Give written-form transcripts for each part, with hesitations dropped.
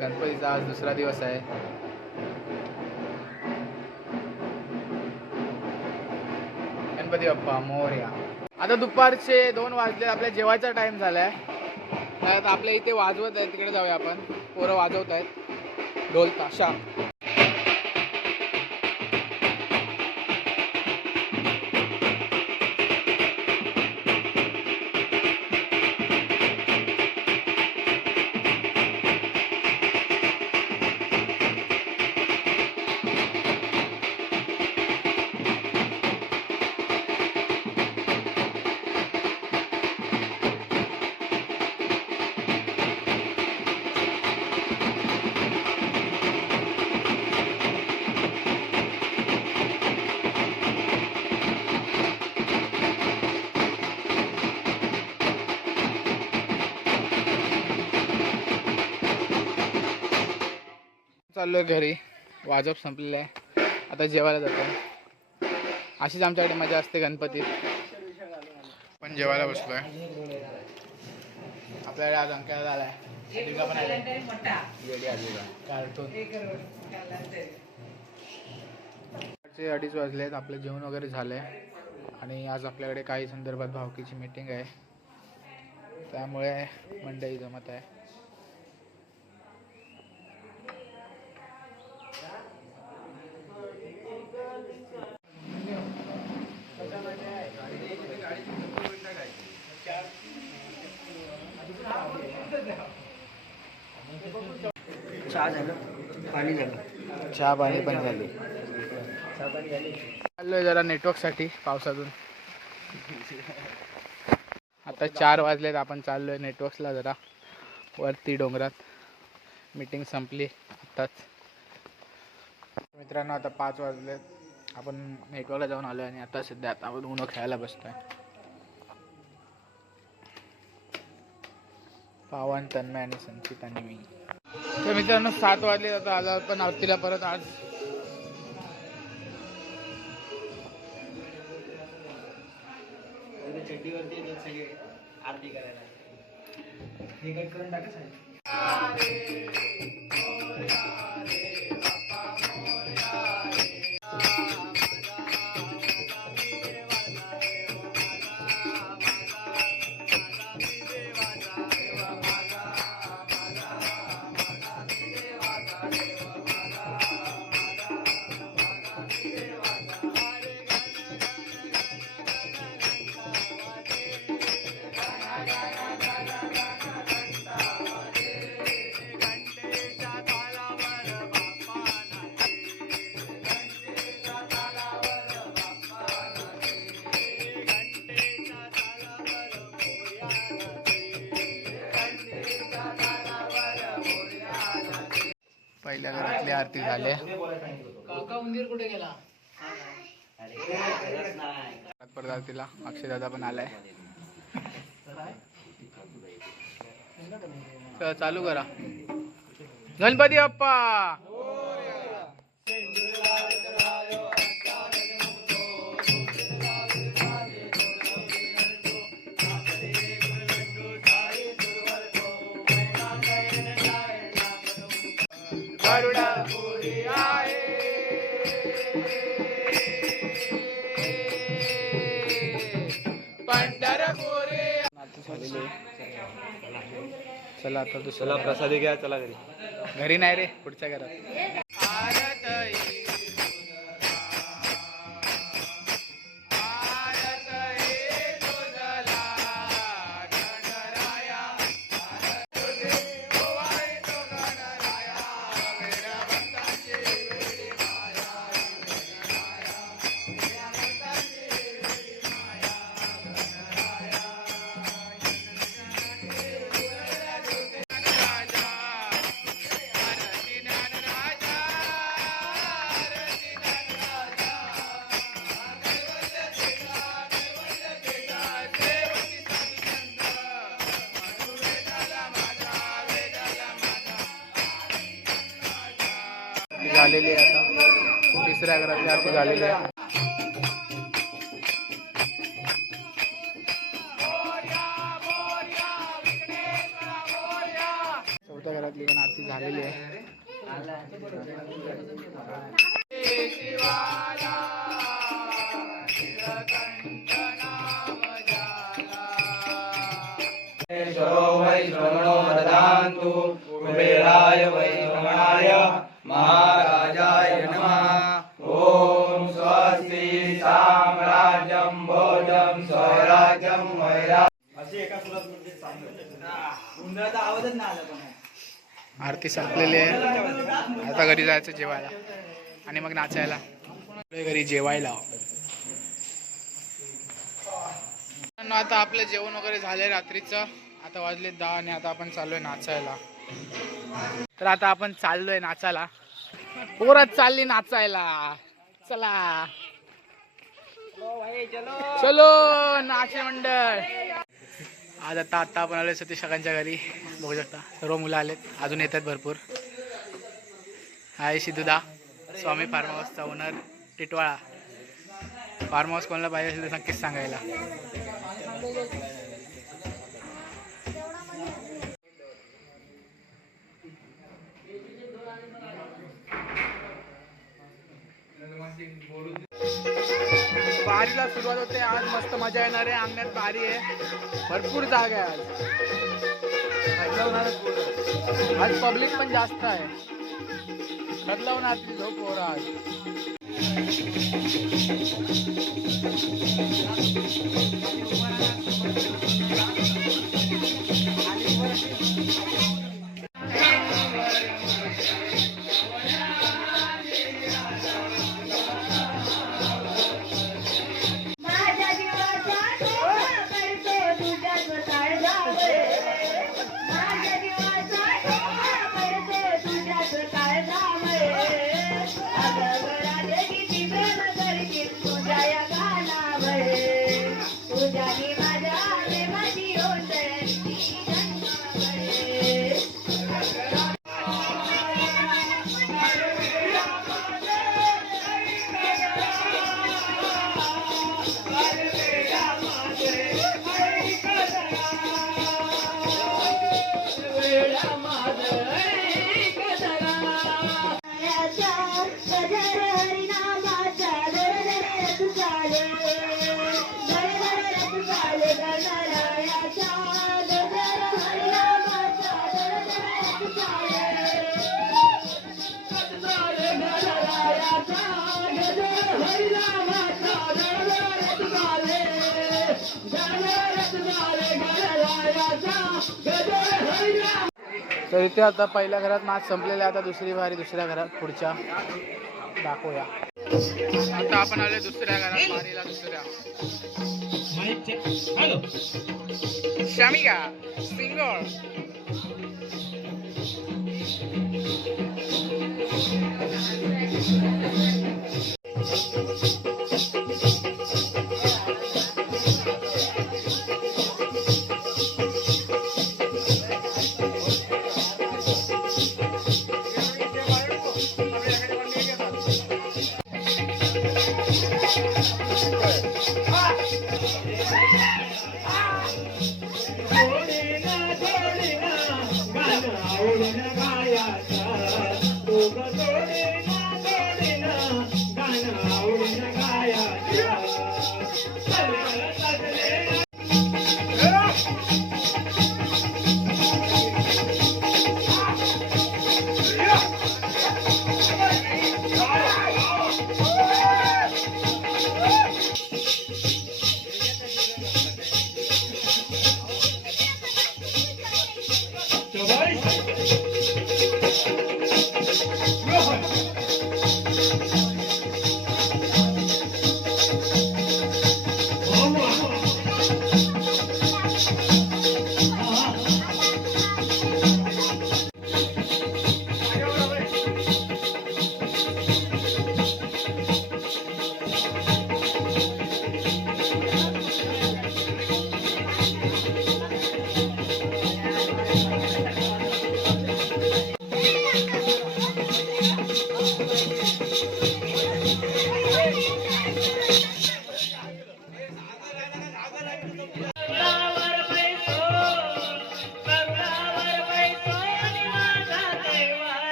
गणपतीचा आज दुसरा दिवस आहे. गणपती बाप्पा मोरया. आता दुपारचे 2 वाजले, आपल्या जेवायचा टाइम झालाय. तर आपल्या इथे वाजवत आहेत, तिकडे जाऊया आपण. पोरं वाजवत आहेत ढोल ताशा. चाललोय घरी, वाजप संपलेलं आहे. आता जेवायला जातो. अशीच आमच्याकडे मजा असते गणपतीत. पण जेवायला बसलोय. आपल्याकडे आज अंक्याला आलाय. कार्टून 2:30 वाजलेत. आपलं जेवण वगैरे झालंय आणि आज आपल्याकडे काही संदर्भात भावकीची मीटिंग आहे, त्यामुळे मंडळी जमत आहे. चहा झालं, पाणी झालं. चहा पाणी पण झाले. चाललोय जरा नेटवर्कसाठी पावसातून. आता 4 वाजलेत. आपण चाललोय नेटवर्कला जरा वरती डोंगरात. मीटिंग संपली आत्ताच. मित्रांनो, आता 5 वाजलेत. आपण नेटवर्कला जाऊन आलोय आणि आता सध्या आपण उन्हो खेळायला बसतोय. पावन, तन्मय आणि संचित आणि मी. तर मित्रांनो 7 वाजले. आता आलो पण आरतीला परत. आज चड्डीवरती सगळे आरती करायला. हे कट करून टाका साहेब. पहिल्या घरातली आरती झाली. काका उंदीर कुठे गेला? परत आरतीला अक्षय दादा पण आलाय. चालू करा. गणपती बाप्पा चला आता दुसरा प्रसादी घ्या. चला घरी. घरी नाही रे, पुढच्या घरात. झालेली आहे. आता तिसऱ्या घरातली आरती झालेली आहे. चौथ्या घरातली पण आरती झाली. आलेली आहे. वै श्रवणो ददान्तु कुबेराय वै श्रवणाय महाराजाय नमः। ओम स्वस्ति साम्राज्यं भोजं स्वराज्यं वैरा असे एका सुरात म्हणजे सांगितलं उंदराचा आवाजच नाही आला पण आरती संपलेली आहे. आता घरी जायचं जेवायला आणि मग नाचायला. घरी जेवायला. आता आपलं जेवण वगैरे झालंय रात्रीचं. आता वाजले 10 आणि आता आपण चाललोय नाचायला. तर आता आपण चाललोय नाचायला. पोरच चालली नाचायला. चला चलो नाचे मंडळ. आज आता आपण आलोय सतीश काकांच्या घरी. बघू शकता सर्व मुलं आलेत. अजून येतात भरपूर. हाय सिद्धूदा. स्वामी फार्म हाऊसचा ओनर टिटवाळा. फार्म हाऊस कोणाला पाहिजे असेल तर नक्कीच सांगायला. बारीला सुरुवात होते. आज मस्त मजा येणार आहे. अंगणात बारी आहे. भरपूर जागा आहे आज पब्लिक पण जास्त आहे. बदलावणार झोप हो रहा है. तर इथे आता पहिल्या घरात नाच संपलेला आहे. आता दुसरी बारी दुसऱ्या घरात पुढच्या दाखवूया. आता आपण आले दुसऱ्या घरात बारीला. दुसऱ्या शामिका सिंगल.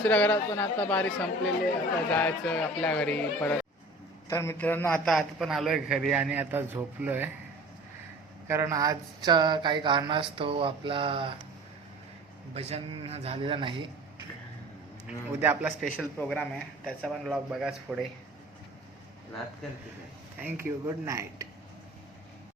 दुसऱ्या घरात पण आता बारी संपलेली आहे. आता जायचं आपल्या घरी परत. तर मित्रांनो आता पण आलोय घरी आणि आता झोपलोय, कारण आजच्या काही कारणास्तव आपला भजन झालेलं नाही. उद्या आपला स्पेशल प्रोग्राम आहे, त्याचा पण ब्लॉग बघाच पुढे. Thank you, good night.